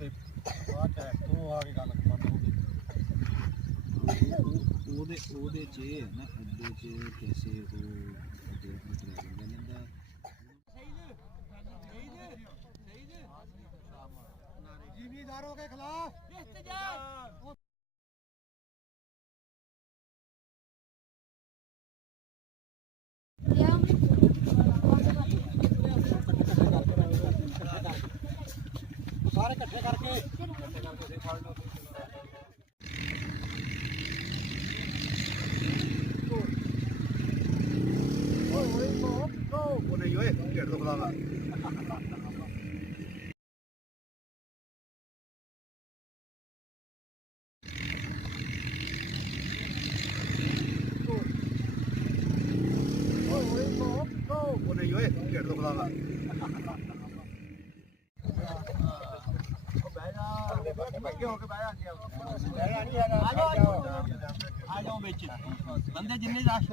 ਪਾਸੇ ਆ ਟੈਕ ਤੋਂ ਆ ਕੇ ਗੱਲ ਬੰਦ ਹੋ ਗਈ। ਉਹਦੇ ਚ ਇਹ ਹੈ ਨਾ ਅੱਡੇ ਚ ਕੈਸੇ ਉਹ ਅੱਡੇ ਡਰਾਈਵਰ ਦਾ ਲੈਂਦਾ ਜ਼ਿਮੀਦਾरों के खिलाफ इhtजाज। ਸਾਰੇ ਇਕੱਠੇ ਕਰਕੇ ਉਹ ਨਹੀਂ ਓਏ ਢੇੜ ਤੋਂ ਖਲਾਵਾ ਉਹ ਨਹੀਂ ਓਏ ਢੇੜ ਤੋਂ ਖਲਾਵਾ ਆ ਜਾਓ ਵਿੱਚ ਬੰਦੇ ਜਿੰਨੇ ਰਸ਼